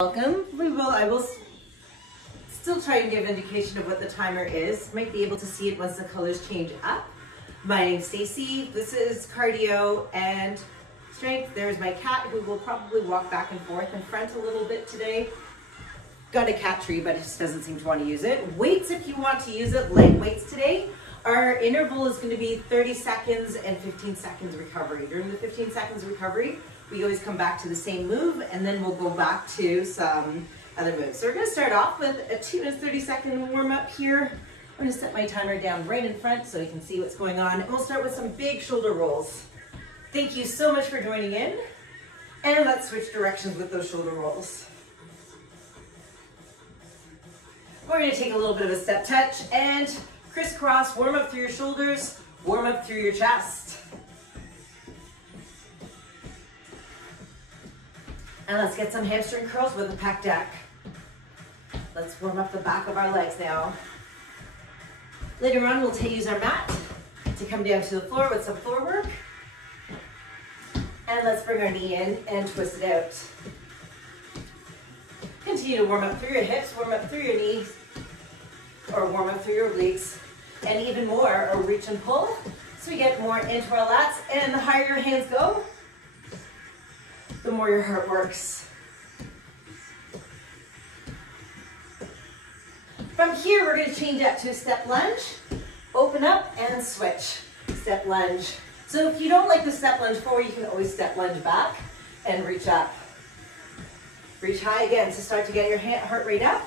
Welcome. I will still try and give indication of what the timer is. Might be able to see it once the colors change up. My name's Stacy. This is cardio and strength. There's my cat who will probably walk back and forth in front a little bit today. Got a cat tree, but it just doesn't seem to want to use it. Weights, if you want to use it, light weights today. Our interval is going to be 30 seconds and 15 seconds recovery. During the 15 seconds recovery, we always come back to the same move, and then we'll go back to some other moves. So we're going to start off with a 2 to 30 second warm up here. I'm going to set my timer down right in front so you can see what's going on. And we'll start with some big shoulder rolls. Thank you so much for joining in. And let's switch directions with those shoulder rolls. We're going to take a little bit of a step touch and crisscross, warm up through your shoulders, warm up through your chest. And let's get some hamstring curls with a pec deck. Let's warm up the back of our legs now. Later on, we'll use our mat to come down to the floor with some floor work. And let's bring our knee in and twist it out. Continue to warm up through your hips, warm up through your knees, or warm up through your obliques, and even more, or reach and pull, so we get more into our lats. And the higher your hands go, the more your heart works. From here, we're going to change that to a step lunge. Open up and switch. Step lunge. So if you don't like the step lunge forward, you can always step lunge back and reach up. Reach high again to start to get your heart rate up.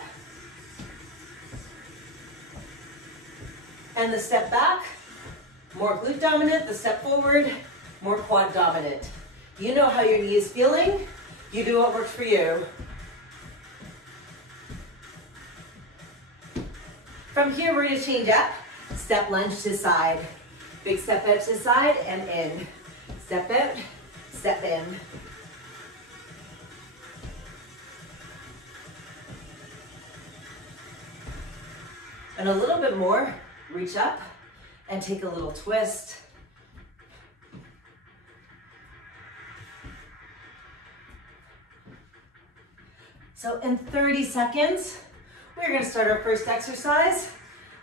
And the step back, more glute dominant. The step forward, more quad dominant. You know how your knee is feeling. You do what works for you. From here, we're going to change up. Step lunge to side. Big step out to side and in. Step out, step in. And a little bit more. Reach up and take a little twist. So in 30 seconds, we're going to start our first exercise.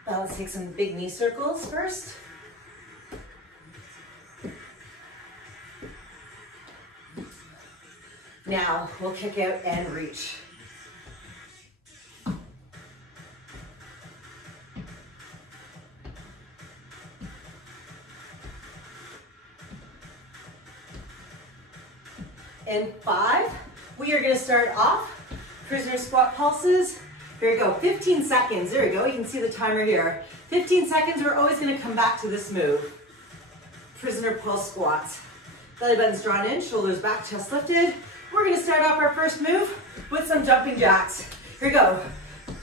Now let's take some big knee circles first. Now we'll kick out and reach. In 5, we are going to start off prisoner squat pulses. Here we go, 15 seconds. There we go, you can see the timer here. 15 seconds, we're always going to come back to this move. Prisoner pulse squats. Belly button's drawn in, shoulders back, chest lifted. We're going to start off our first move with some jumping jacks. Here we go,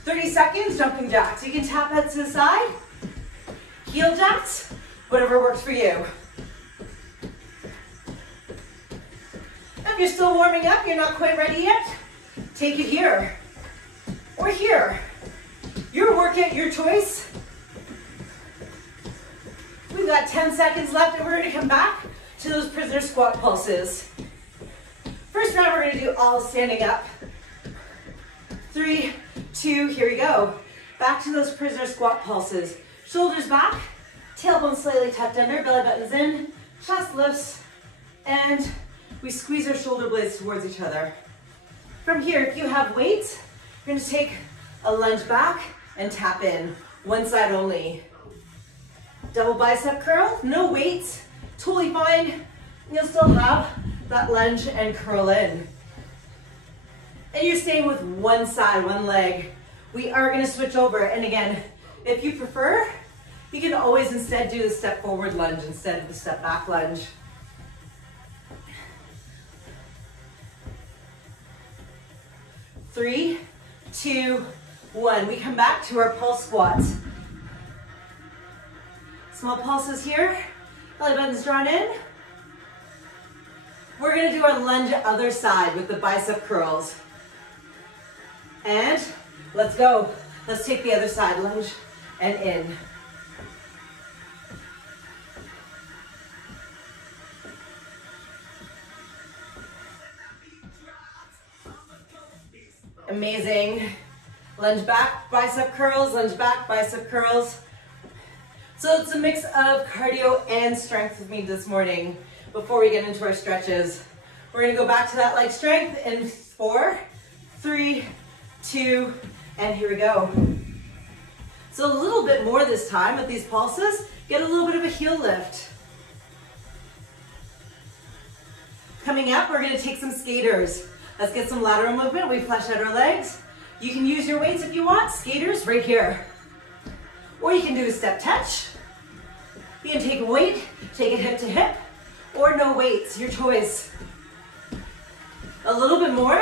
30 seconds, jumping jacks. You can tap that to the side, heel jacks, whatever works for you. If you're still warming up, you're not quite ready yet, take it here or here. Your workout, your choice. We've got 10 seconds left and we're going to come back to those prisoner squat pulses. First round, we're going to do all standing up. 3, 2, here we go. Back to those prisoner squat pulses. Shoulders back, tailbone slightly tucked under, belly button's in, chest lifts, and we squeeze our shoulder blades towards each other. From here, if you have weights, you're going to take a lunge back and tap in. One side only. Double bicep curl, no weights, totally fine. You'll still have that lunge and curl in. And you're staying with one side, one leg. We are going to switch over. And again, if you prefer, you can always instead do the step forward lunge instead of the step back lunge. 3, 2, 1. We come back to our pulse squats. Small pulses here. Belly button's drawn in. We're going to do our lunge other side with the bicep curls. And let's go. Let's take the other side, lunge and in. Amazing. Lunge back, bicep curls, lunge back, bicep curls. So it's a mix of cardio and strength with me this morning before we get into our stretches. We're gonna go back to that leg strength in 4, 3, 2, and here we go. So a little bit more this time with these pulses, get a little bit of a heel lift. Coming up, we're gonna take some skaters. Let's get some lateral movement. We flesh out our legs. You can use your weights if you want. Skaters right here. Or you can do a step touch. You can take a weight, take it hip to hip, or no weights, your choice. A little bit more.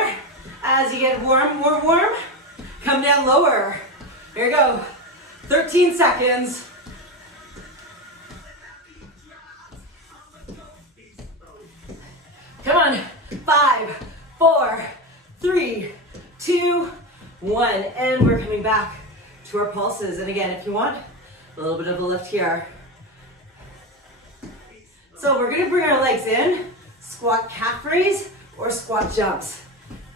As you get warm, more warm, come down lower. Here we go. 13 seconds. Come on. 5, 4, 3, 2, 1. And we're coming back to our pulses. And again, if you want, a little bit of a lift here. So we're gonna bring our legs in, squat calf raise or squat jumps.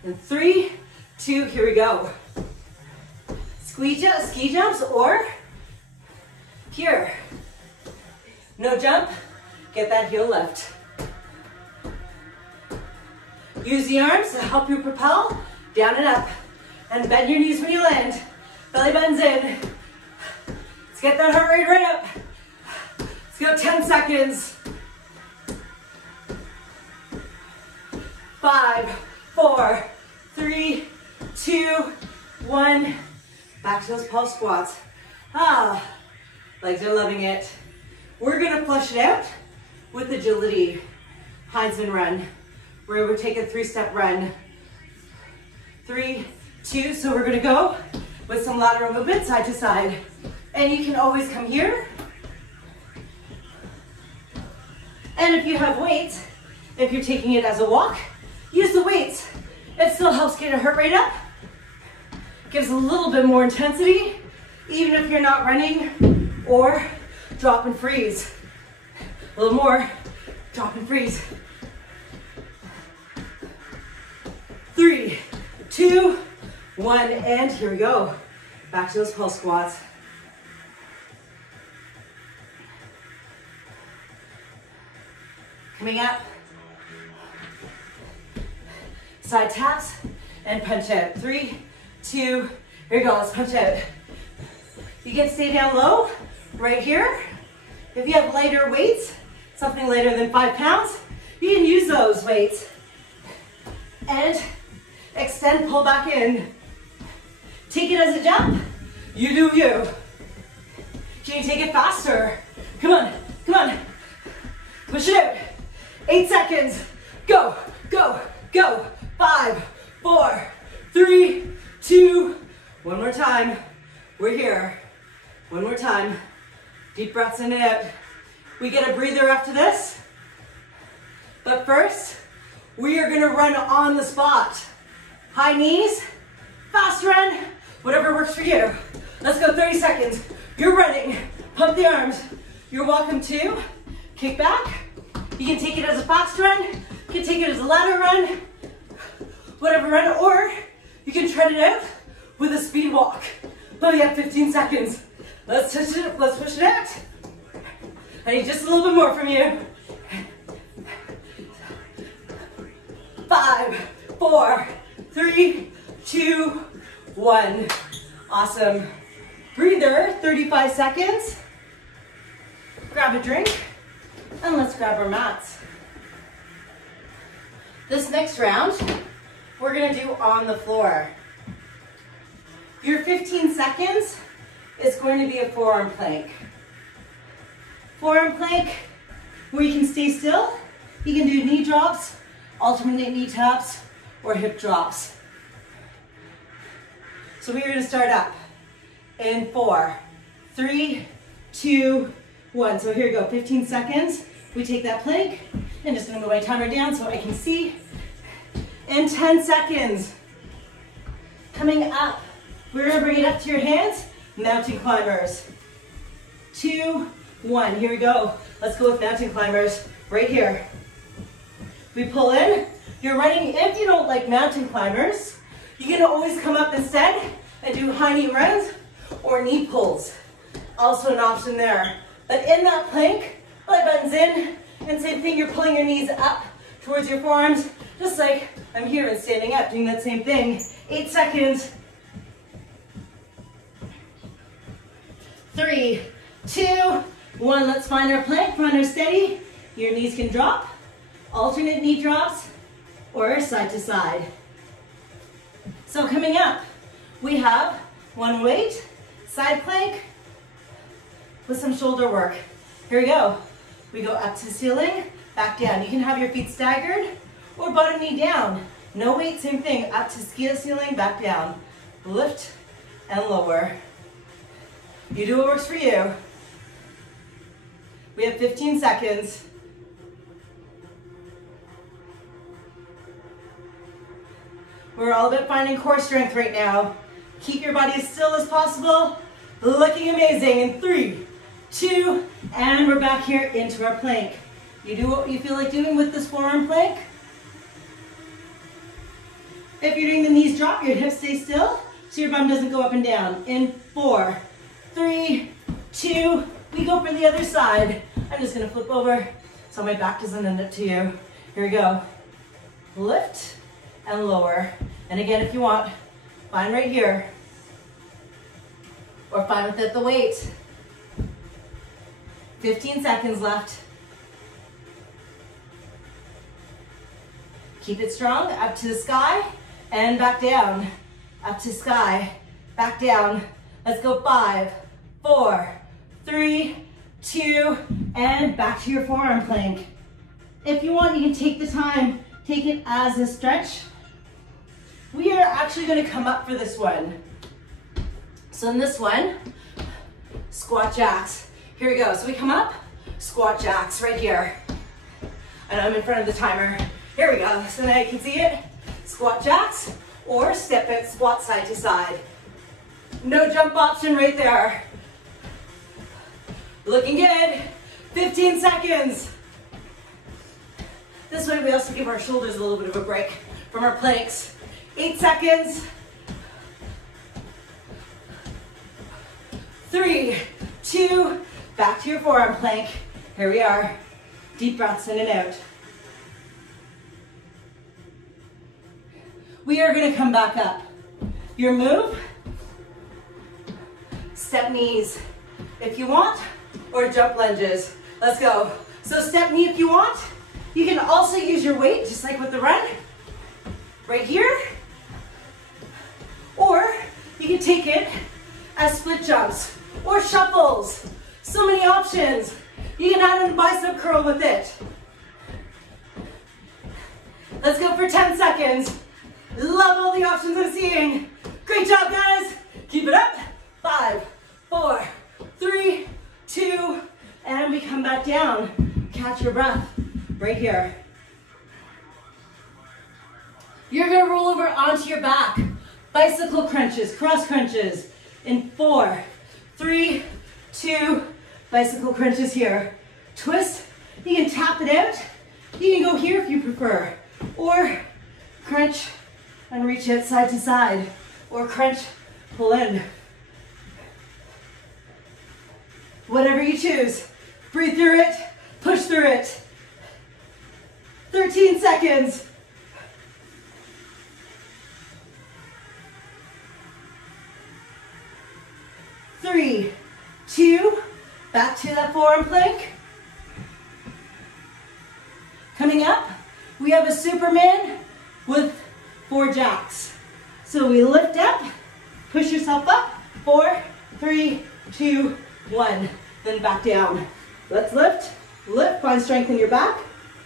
In 3, 2, here we go. Ski jumps or here. No jump, get that heel lift. Use the arms to help you propel down and up. And bend your knees when you land. Belly buttons in. Let's get that heart rate right up. Let's go 10 seconds. 5, 4, 3, 2, 1. Back to those pulse squats. Legs are loving it. We're gonna flush it out with agility. Heinzman run. We're gonna take a 3-step run. 3, 2, so we're gonna go with some lateral movement side to side. And you can always come here. And if you have weights, if you're taking it as a walk, use the weights. It still helps get your heart rate up. Gives a little bit more intensity, even if you're not running or drop and freeze. A little more, drop and freeze. 3, 2, 1, and here we go. Back to those pulse squats. Coming up. Side taps and punch out. 3, 2, here we go, let's punch out. You can stay down low, right here. If you have lighter weights, something lighter than 5 pounds, you can use those weights. And extend, pull back in. Take it as a jump, you do you. Can you take it faster? Come on, come on. Push it out. 8 seconds, go, go, go. 5, 4, 3, 2, one more time. We're here. One more time. Deep breaths in and out. We get a breather after this. But first, we are gonna run on the spot. High knees, fast run, whatever works for you. Let's go 30 seconds. You're running, pump the arms. You're welcome to kick back. You can take it as a fast run, you can take it as a ladder run, whatever run, or you can tread it out with a speed walk. But we have 15 seconds. Let's push it out. I need just a little bit more from you. 5, 4, 3, 2, 1. Awesome. Breather, 35 seconds. Grab a drink, and let's grab our mats. This next round, we're gonna do on the floor. Your 15 seconds is going to be a forearm plank. Forearm plank, where you can stay still. You can do knee drops, alternate knee taps, or hip drops. So we're gonna start up in 4, 3, 2, 1. So here we go, 15 seconds. We take that plank, and just gonna move my timer down so I can see. In 10 seconds. Coming up, we're gonna bring it up to your hands, mountain climbers. 2, 1, here we go. Let's go with mountain climbers, right here. We pull in, you're running, if you don't like mountain climbers, You can always come up instead and do high knee runs or knee pulls. Also an option there. But in that plank, belly buttons in, and same thing, you're pulling your knees up towards your forearms, just like I'm here and standing up, doing that same thing. 8 seconds. 3, 2, 1. Let's find our plank, find our steady. Your knees can drop, alternate knee drops, or side to side. So coming up, we have one weight, side plank, with some shoulder work. Here we go. We go up to the ceiling, back down. You can have your feet staggered or bottom knee down. No weight, same thing. Up to the ceiling, back down. Lift and lower. You do what works for you. We have 15 seconds. We're all about finding core strength right now. Keep your body as still as possible. Looking amazing in 3, 2, and we're back here into our plank. You do what you feel like doing with this forearm plank. If you're doing the knees drop, your hips stay still so your bum doesn't go up and down. In 4, 3, 2, we go for the other side. I'm just gonna flip over so my back doesn't end up to you. Here we go. Lift and lower. And again, if you want, find right here. Or find without the weight. 15 seconds left. Keep it strong, up to the sky, and back down. Up to sky, back down. Let's go 5, 4, 3, 2, and back to your forearm plank. If you want, you can take the time, take it as a stretch. We are actually gonna come up for this one. So in this one, squat jacks. Here we go. So we come up, squat jacks right here. And I'm in front of the timer. Here we go. So now you can see it. Squat jacks or step it, squat side to side. No jump option right there. Looking good. 15 seconds. This way we also give our shoulders a little bit of a break from our planks. 8 seconds. 3, 2, back to your forearm plank. Here we are. Deep breaths in and out. We are gonna come back up. Your move, step knees if you want, or jump lunges. Let's go. So step knee if you want. You can also use your weight, just like with the run, right here. Or you can take it as split jumps or shuffles. So many options. You can add in a bicep curl with it. Let's go for 10 seconds. Love all the options I'm seeing. Great job, guys. Keep it up. 5, 4, 3, 2, and we come back down. Catch your breath right here. You're gonna roll over onto your back. Bicycle crunches, cross crunches. In 4, 3, 2, bicycle crunches here. Twist, you can tap it out. You can go here if you prefer. Or crunch and reach out side to side. Or crunch, pull in. Whatever you choose. Breathe through it, push through it. 13 seconds. 3, 2, back to that forearm plank. Coming up, we have a Superman with 4 jacks. So we lift up, push yourself up, 4, 3, 2, 1, then back down. Let's lift, lift, find strength in your back,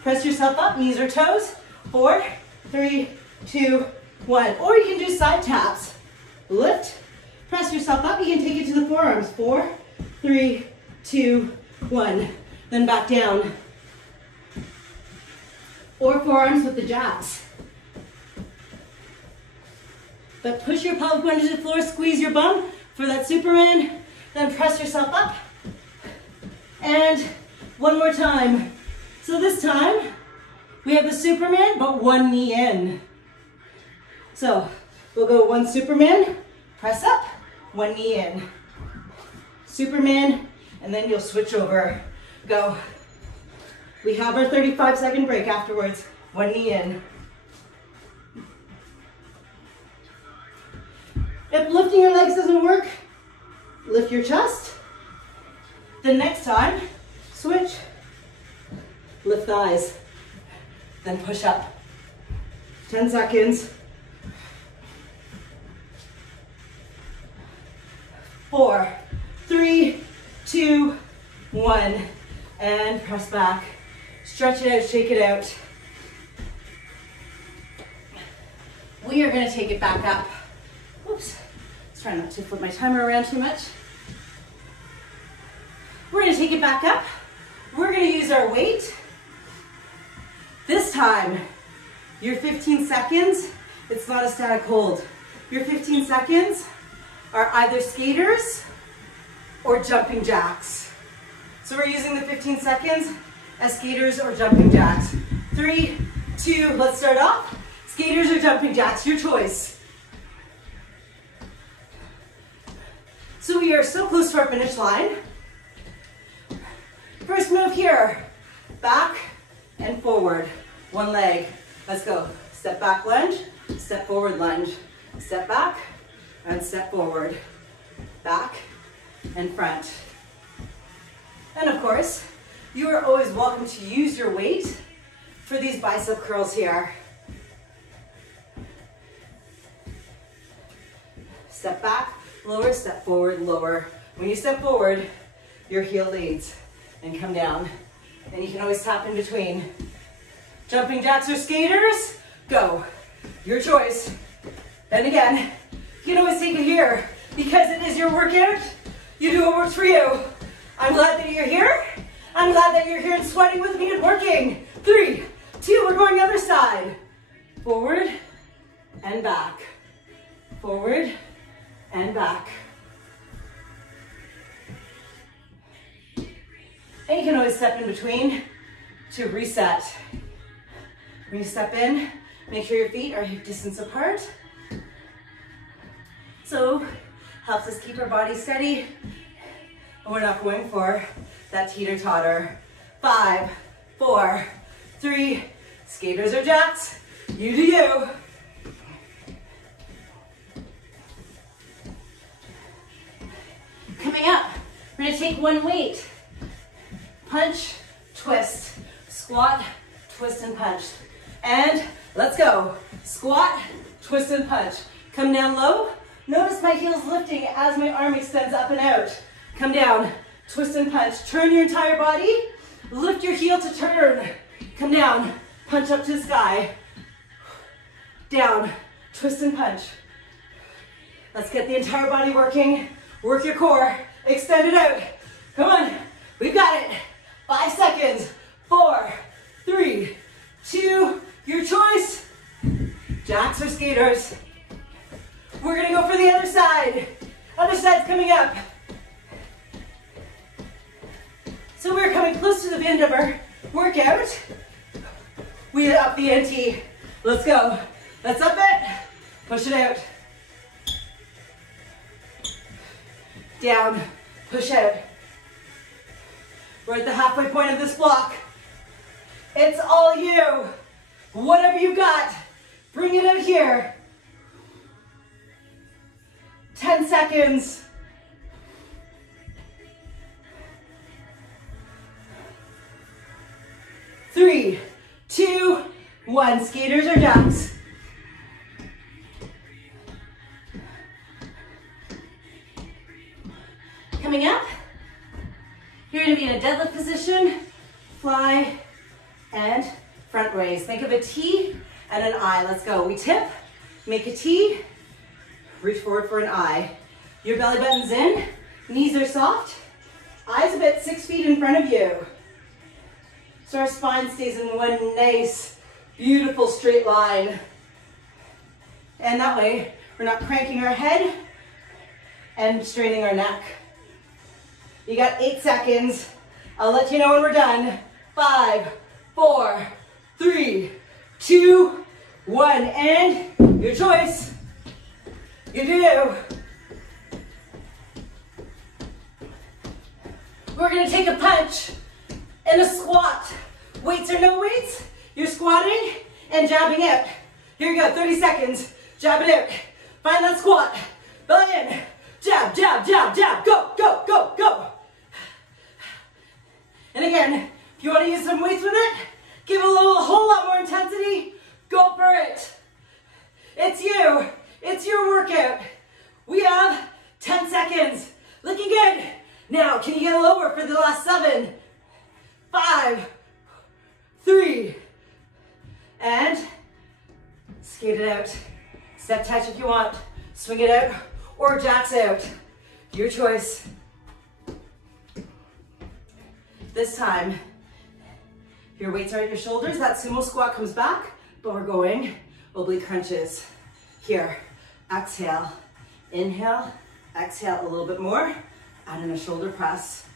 press yourself up, knees or toes, 4, 3, 2, 1. Or you can do side taps. Lift, press yourself up, you can take it to the forearms, 4, 3, 2, 1, then back down. Or forearms with the jacks. But push your pelvic bone to the floor, squeeze your bum for that Superman, then press yourself up. And one more time. So this time, we have the Superman, but one knee in. So We'll go one Superman, press up, one knee in. Superman, and then you'll switch over. Go. We have our 35-second break afterwards. One knee in. If lifting your legs doesn't work, lift your chest. The next time, switch. Lift thighs. Then push up. 10 seconds. 4, 3, 2, 1. And press back. Stretch it out, shake it out. We are gonna take it back up. Oops, let's try not to flip my timer around too much. We're gonna take it back up. We're gonna use our weight. This time, your 15 seconds, it's not a static hold. Your 15 seconds are either skaters or jumping jacks. So we're using the 15 seconds as skaters or jumping jacks. 3, 2, let's start off. Skaters or jumping jacks, your choice. So we are so close to our finish line. First move here, back and forward. One leg, let's go. Step back lunge, step forward lunge. Step back and step forward. Back and front. And of course, you are always welcome to use your weight for these bicep curls here. Step back, lower, step forward, lower. When you step forward, your heel leads and come down. And you can always tap in between. Jumping jacks or skaters, go. Your choice. And again, you can always take it here because it is your workout. You do what works for you. I'm glad that you're here. I'm glad that you're here and sweating with me and working. 3, 2, we're going the other side. Forward and back. Forward and back. And you can always step in between to reset. When you step in, make sure your feet are hip distance apart. So, helps us keep our body steady. And we're not going for that teeter-totter. 5, 4, 3, skaters or jacks, you do you. Coming up, we're gonna take one weight. Punch, twist, squat, twist and punch. And let's go. Squat, twist and punch. Come down low. Notice my heels lifting as my arm extends up and out. Come down, twist and punch. Turn your entire body. Lift your heel to turn. Come down, punch up to the sky. Down, twist and punch. Let's get the entire body working. Work your core, extend it out. Come on, we've got it. 5 seconds, 4, 3, 2, your choice. Jacks or skaters. We're gonna go for the other side. Other side's coming up. So we're coming close to the end of our workout. We up the ante. Let's go. Let's up it. Push it out. Down. Push out. We're at the halfway point of this block. It's all you. Whatever you got, bring it out here. 10 seconds. 3, 2, 1. Skaters or jacks. Coming up, you're going to be in a deadlift position, fly, and front raise. Think of a T and an I. Let's go. We tip, make a T, reach forward for an I. Your belly button's in, knees are soft, eyes about 6 feet in front of you. So our spine stays in one nice, beautiful straight line. And that way, we're not cranking our head and straining our neck. You got 8 seconds. I'll let you know when we're done. 5, 4, 3, 2, 1, and your choice. You do you. We're gonna take a punch and a squat. Weights or no weights, you're squatting and jabbing out. Here we go, 30 seconds. Jab it out. Find that squat. Belly in. Jab, jab, jab, jab. Go, go, go, go. And again, if you want to use some weights with it, give it a whole lot more intensity. Go for it. It's you. It's your workout. We have 10 seconds. Looking good. Now, can you get lower for the last 7, 5, 3, and skate it out. Step touch if you want. Swing it out or jacks out. Your choice. This time, your weights are at your shoulders. That sumo squat comes back, but we're going oblique crunches. Here, exhale, inhale, exhale a little bit more. Add in a shoulder press.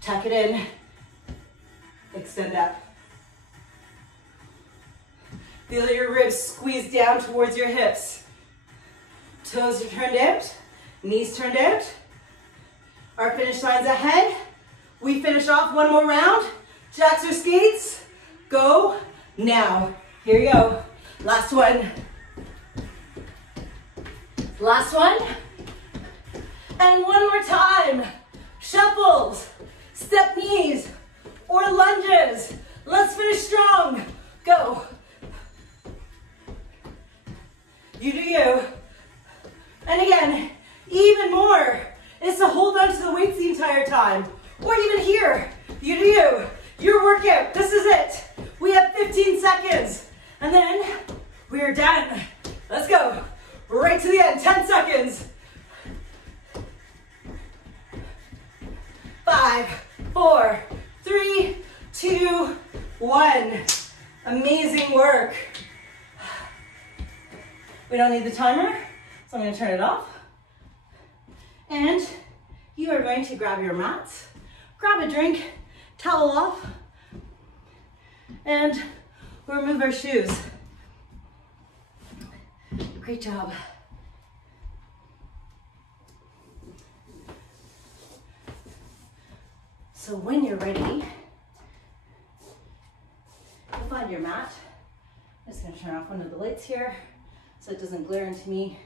Tuck it in, extend up. Feel your ribs squeeze down towards your hips. Toes are turned out, knees turned out. Our finish line's ahead. We finish off one more round. Jacks or skates, go now. Here you go, last one. Last one. And one more time. Shuffles, step knees, or lunges. Let's finish strong. Go. You do you. And again, even more is to hold on to the weights the entire time. Or even here, you do you. Your workout, this is it. We have 15 seconds. And then we are done. Let's go. Right to the end, 10 seconds. 5, 4, 3, 2, 1. Amazing work. We don't need the timer, so I'm going to turn it off. And you are going to grab your mats, grab a drink, towel off, and we'll remove our shoes. Great job. So when you're ready, you'll find your mat. I'm just going to turn off one of the lights here so it doesn't glare into me.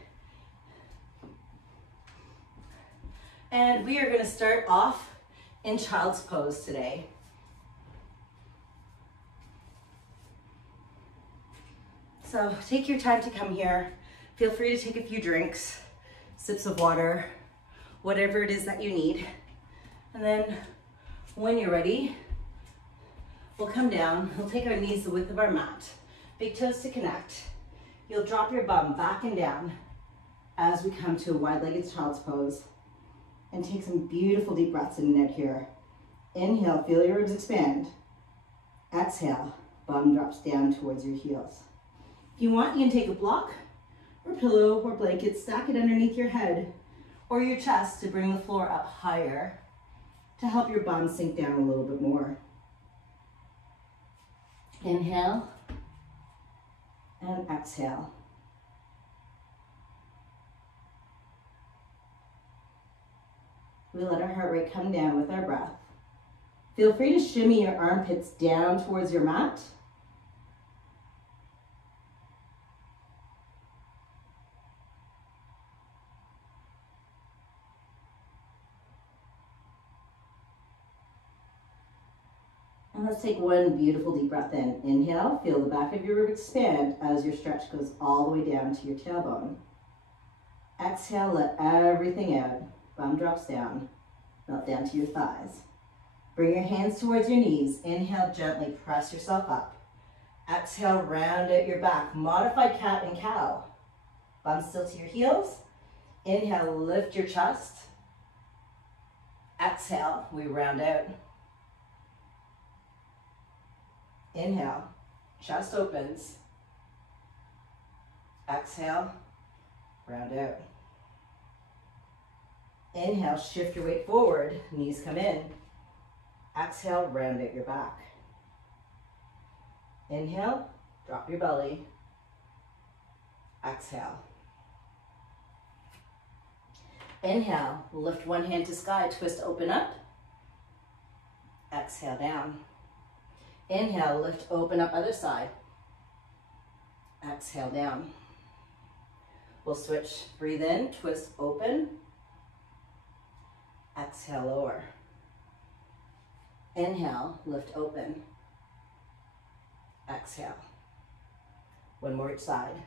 And we are going to start off in child's pose today. So take your time to come here. Feel free to take a few drinks, sips of water, whatever it is that you need. And then when you're ready, we'll come down. We'll take our knees the width of our mat. Big toes to connect. You'll drop your bum back and down as we come to a wide-legged child's pose. And take some beautiful deep breaths in and out here. Inhale, feel your ribs expand. Exhale, bum drops down towards your heels. If you want, you can take a block or pillow or blanket, stack it underneath your head or your chest to bring the floor up higher to help your bum sink down a little bit more. Inhale and exhale. We let our heart rate come down with our breath. Feel free to shimmy your armpits down towards your mat. And let's take one beautiful deep breath in. Inhale, feel the back of your rib expand as your stretch goes all the way down to your tailbone. Exhale, let everything out. Bum drops down, melt down to your thighs. Bring your hands towards your knees. Inhale, gently press yourself up. Exhale, round out your back. Modified cat and cow. Bum still to your heels. Inhale, lift your chest. Exhale, we round out. Inhale, chest opens. Exhale, round out. Inhale, shift your weight forward, knees come in. Exhale, round out your back. Inhale, drop your belly. exhale. Inhale, lift one hand to sky, twist, open up. Exhale down. Inhale, lift, open up, other side. Exhale down. We'll switch, breathe in, twist, open. Exhale, lower. Inhale, lift, open. Exhale. One more each side.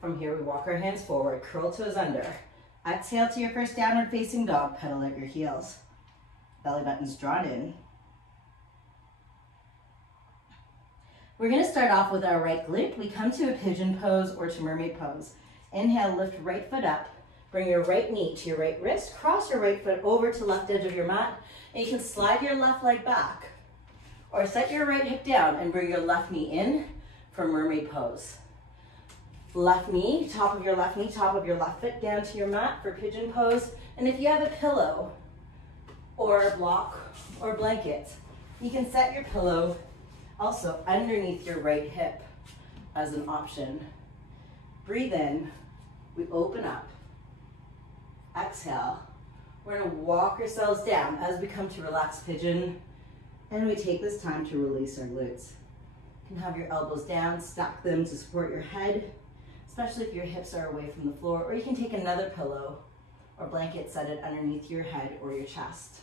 From here, we walk our hands forward, curl toes under. Exhale to your first downward facing dog, pedal at your heels. Belly button's drawn in. We're gonna start off with our right glute. We come to a pigeon pose or to mermaid pose. Inhale, lift right foot up. Bring your right knee to your right wrist. Cross your right foot over to left edge of your mat. And you can slide your left leg back. Or set your right hip down and bring your left knee in for mermaid pose. Left knee, top of your left knee, top of your left foot down to your mat for pigeon pose. And if you have a pillow or a block or blanket, you can set your pillow also underneath your right hip as an option. Breathe in, we open up. Exhale. We're gonna walk ourselves down as we come to relaxed pigeon, and we take this time to release our glutes. You can have your elbows down, stack them to support your head, especially if your hips are away from the floor, or you can take another pillow or blanket, set it underneath your head or your chest.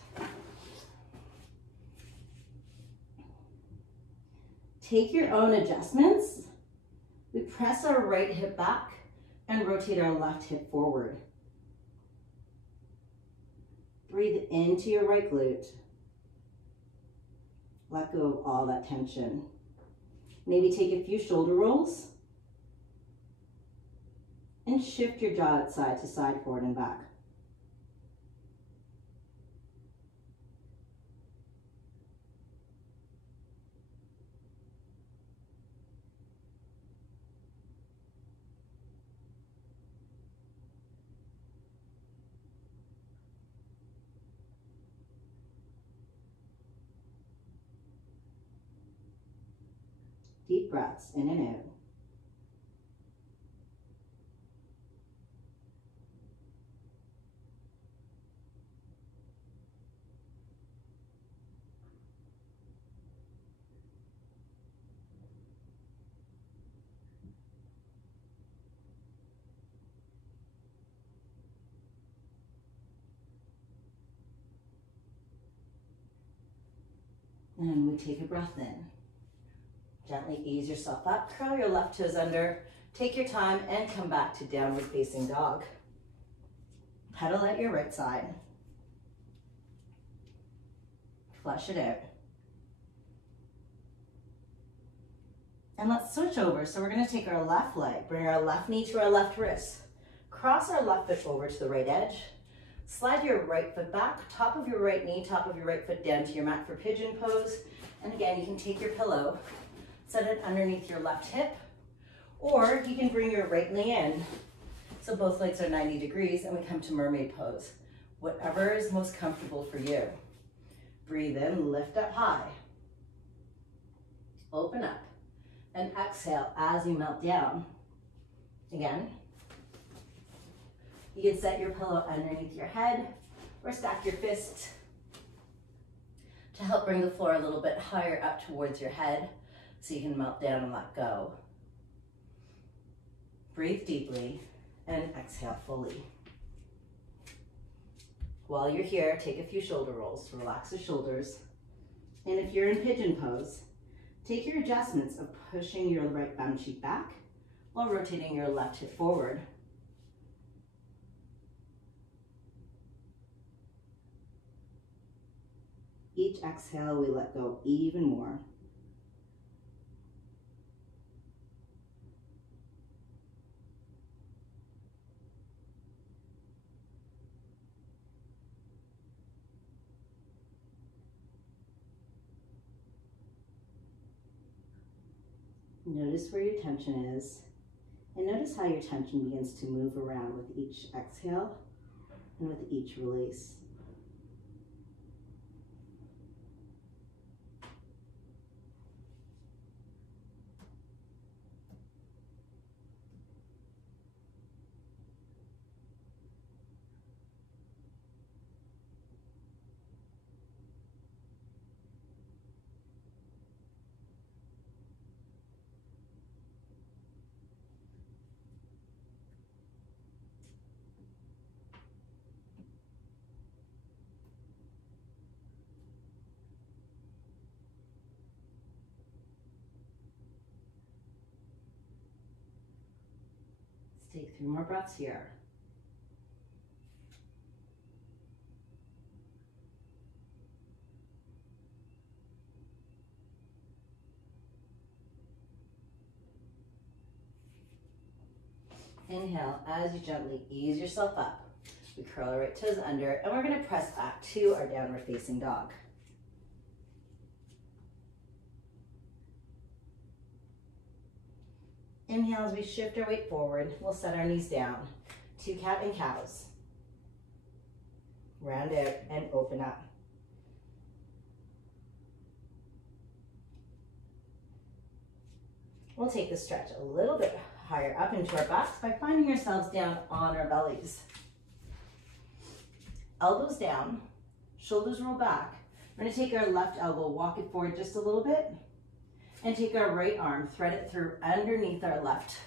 Take your own adjustments. We press our right hip back and rotate our left hip forward. Breathe into your right glute. Let go of all that tension. Maybe take a few shoulder rolls and shift your jaw side to side, forward and back. Deep breaths in and out. And we take a breath in. Gently ease yourself up, curl your left toes under, take your time and come back to downward facing dog. Pedal at your right side. Flush it out. And let's switch over. So we're gonna take our left leg, bring our left knee to our left wrist, cross our left foot over to the right edge, slide your right foot back, top of your right knee, top of your right foot down to your mat for pigeon pose. And again, you can take your pillow, set it underneath your left hip, or you can bring your right knee in. So both legs are 90 degrees and we come to mermaid pose. Whatever is most comfortable for you. Breathe in, lift up high. Open up and exhale as you melt down. Again, you can set your pillow underneath your head or stack your fist to help bring the floor a little bit higher up towards your head so you can melt down and let go. Breathe deeply and exhale fully. While you're here, take a few shoulder rolls to relax the shoulders. And if you're in pigeon pose, take your adjustments of pushing your right bum cheek back while rotating your left hip forward. Each exhale, we let go even more. Notice where your tension is, and notice how your tension begins to move around with each exhale and with each release. Take 3 more breaths here. Inhale as you gently ease yourself up. We curl our right toes under, and we're going to press back to our downward facing dog. Inhale as we shift our weight forward. We'll set our knees down. 2 cat and cows. Round out and open up. We'll take the stretch a little bit higher up into our backs by finding ourselves down on our bellies. Elbows down, shoulders roll back. We're going to take our left elbow, walk it forward just a little bit, and take our right arm, thread it through underneath our left.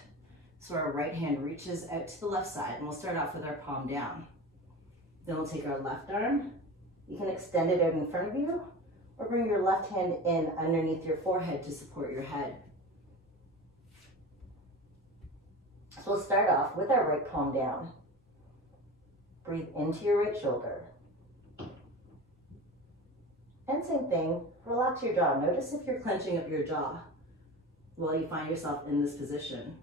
So our right hand reaches out to the left side, and we'll start off with our palm down. Then we'll take our left arm. You can extend it out in front of you, or bring your left hand in underneath your forehead to support your head. So we'll start off with our right palm down. Breathe into your right shoulder. And same thing, relax your jaw. Notice if you're clenching up your jaw while you find yourself in this position.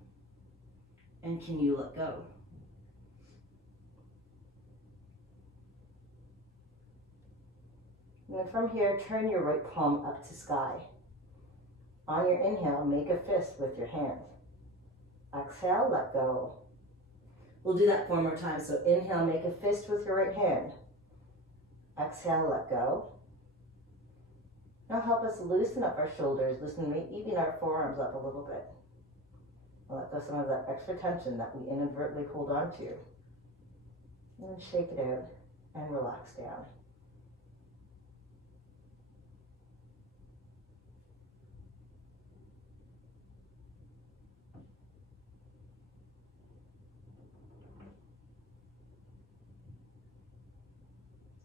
And can you let go? And then from here, turn your right palm up to sky. On your inhale, make a fist with your hand. Exhale, let go. We'll do that 4 more times. So inhale, make a fist with your right hand. Exhale, let go. Now help us loosen up our shoulders, loosen even our forearms up a little bit. We'll let go some of that extra tension that we inadvertently hold on to. And then shake it out and relax down.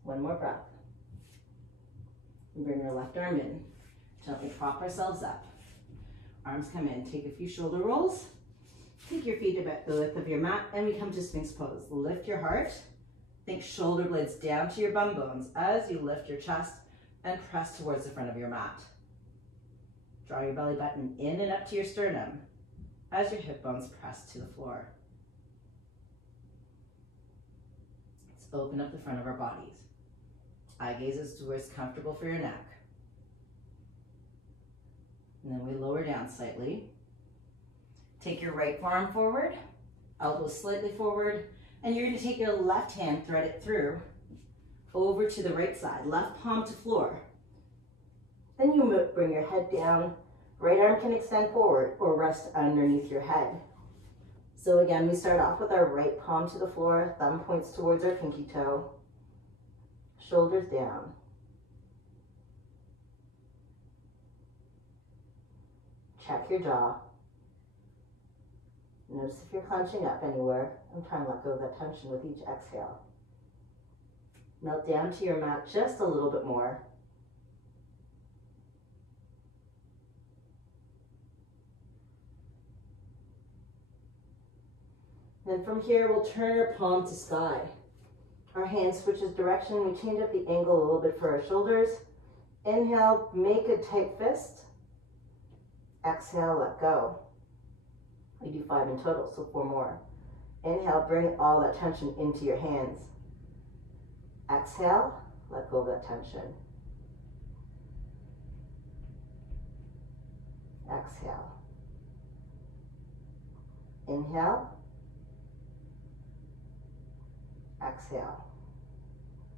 One more breath. We bring your left arm in. Gently prop ourselves up. Arms come in. Take a few shoulder rolls. Take your feet about the width of your mat, and we come to Sphinx pose. Lift your heart. Think shoulder blades down to your bum bones as you lift your chest and press towards the front of your mat. Draw your belly button in and up to your sternum as your hip bones press to the floor. Let's open up the front of our bodies. Eye gazes to where it's comfortable for your neck. And then we lower down slightly. Take your right forearm forward, elbows slightly forward, and you're going to take your left hand, thread it through, over to the right side, left palm to floor. Then you bring your head down, right arm can extend forward or rest underneath your head. So again, we start off with our right palm to the floor, thumb points towards our pinky toe. Shoulders down. Check your jaw. Notice if you're clenching up anywhere. I'm trying to let go of that tension with each exhale. Melt down to your mat just a little bit more. Then from here, we'll turn our palm to sky. Our hand switches direction. We change up the angle a little bit for our shoulders. Inhale, make a tight fist. Exhale, let go. We do 5 in total, so 4 more. Inhale, bring all that tension into your hands. Exhale, let go of that tension. Exhale. Inhale. Exhale.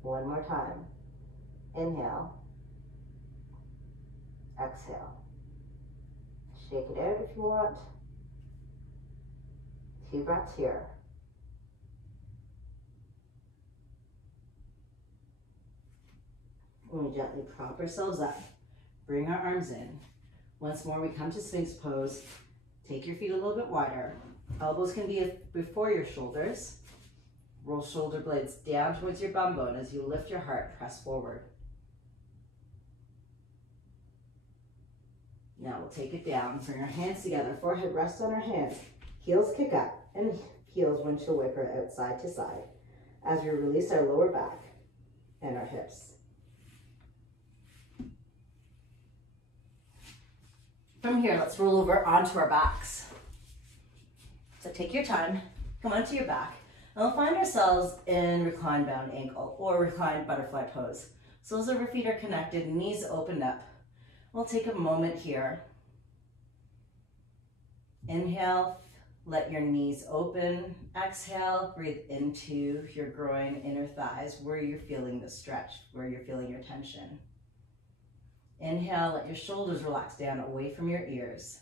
1 more time. Inhale. Exhale. Shake it out if you want. 2 breaths here. And we gently prop ourselves up. Bring our arms in. Once more, we come to Sphinx pose. Take your feet a little bit wider. Elbows can be before your shoulders. Roll shoulder blades down towards your bum bone as you lift your heart, press forward. Now we'll take it down, bring our hands together, forehead rests on our hands, heels kick up, and heels windshield wiper out side to side as we release our lower back and our hips. From here, let's roll over onto our backs. So take your time, come onto your back, and we'll find ourselves in reclined bound ankle or reclined butterfly pose. Soles of our feet are connected, knees opened up. We'll take a moment here. Inhale, let your knees open. Exhale, breathe into your groin, inner thighs, where you're feeling the stretch, where you're feeling your tension. Inhale, let your shoulders relax down away from your ears.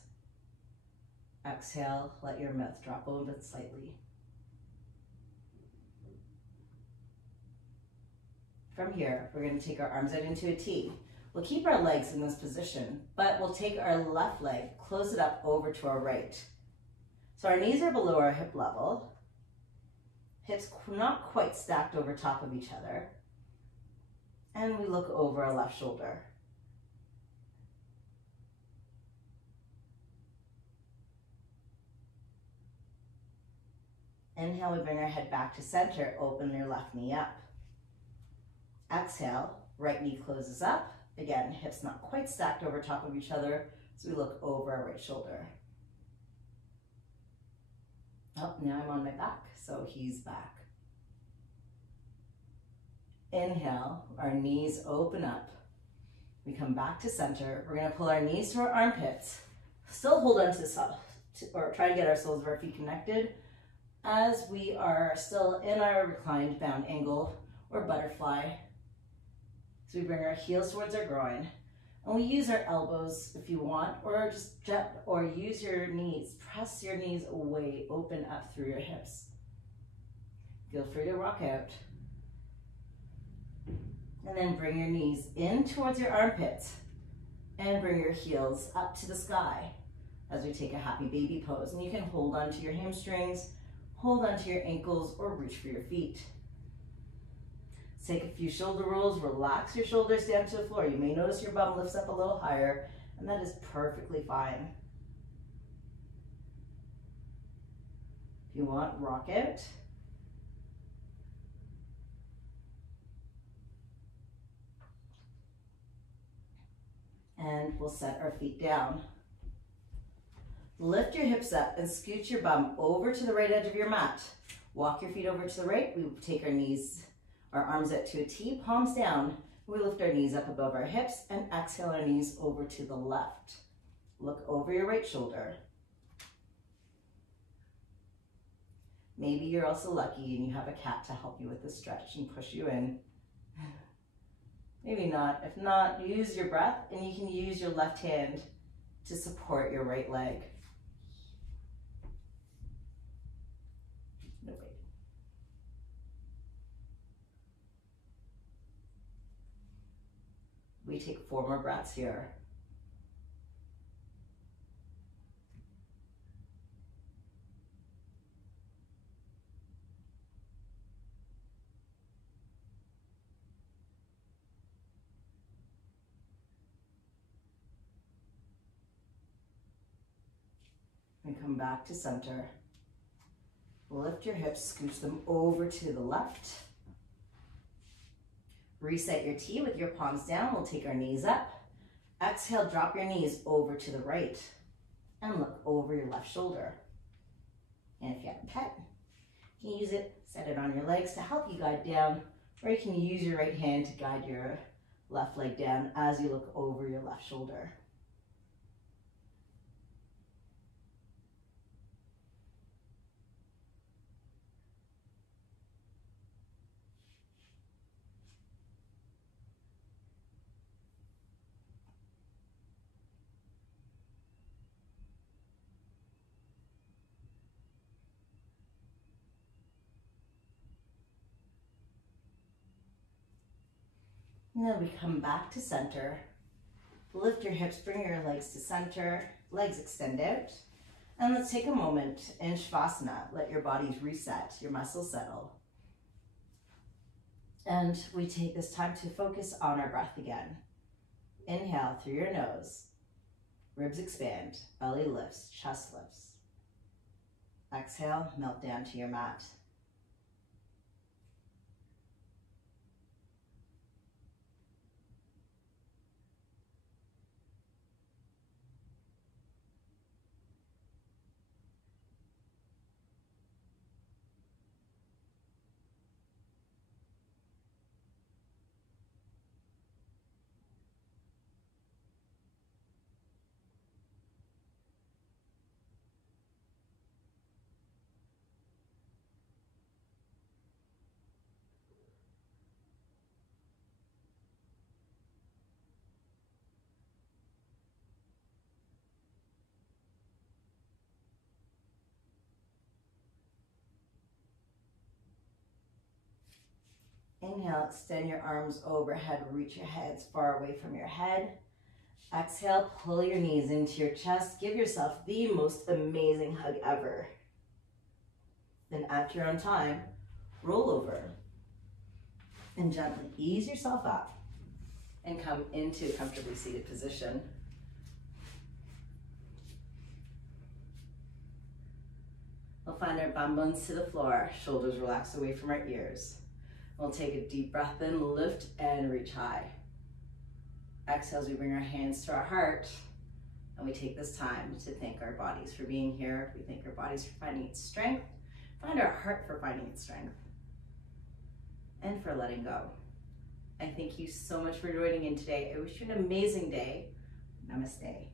Exhale, let your mouth drop open slightly. From here, we're going to take our arms out into a T. We'll keep our legs in this position, but we'll take our left leg, close it up over to our right. So our knees are below our hip level. Hips not quite stacked over top of each other. And we look over our left shoulder. Inhale, we bring our head back to center, open your left knee up. Exhale, right knee closes up. Again, hips not quite stacked over top of each other, so we look over our right shoulder. Oh, now I'm on my back, so he's back. Inhale, our knees open up. We come back to center. We're gonna pull our knees to our armpits. Still hold on to the or try and get our soles of our feet connected as we are still in our reclined bound angle or butterfly. So we bring our heels towards our groin, and we use our elbows if you want, or use your knees. Press your knees away, open up through your hips. Feel free to rock out. And then bring your knees in towards your armpits and bring your heels up to the sky as we take a happy baby pose. And you can hold onto your hamstrings, hold onto your ankles, or reach for your feet. Take a few shoulder rolls, relax your shoulders down to the floor. You may notice your bum lifts up a little higher, and that is perfectly fine. If you want, rock out. And we'll set our feet down. Lift your hips up and scoot your bum over to the right edge of your mat. Walk your feet over to the right. We take our arms out to a T, palms down. We lift our knees up above our hips and exhale our knees over to the left. Look over your right shoulder. Maybe you're also lucky and you have a cat to help you with the stretch and push you in. Maybe not. If not, use your breath, and you can use your left hand to support your right leg. No, wait. We take 4 more breaths here. And come back to center. Lift your hips, scooch them over to the left. Reset your T with your palms down. We'll take our knees up. Exhale, drop your knees over to the right and look over your left shoulder. And if you have a pet, you can use it, set it on your legs to help you guide down, or you can use your right hand to guide your left leg down as you look over your left shoulder. And then we come back to center. Lift your hips, bring your legs to center, legs extend out. And let's take a moment in Shavasana. Let your bodies reset, your muscles settle. And we take this time to focus on our breath again. Inhale through your nose. Ribs expand, belly lifts, chest lifts. Exhale, melt down to your mat. Inhale, extend your arms overhead, reach your heads far away from your head. Exhale, pull your knees into your chest. Give yourself the most amazing hug ever. Then at your own time, roll over and gently ease yourself up and come into a comfortably seated position. We'll find our bum bones to the floor, shoulders relax away from our ears. We'll take a deep breath in, lift and reach high. Exhale as we bring our hands to our heart, and we take this time to thank our bodies for being here. We thank our bodies for finding its strength, find our heart for finding its strength, and for letting go. I thank you so much for joining in today. I wish you an amazing day. Namaste.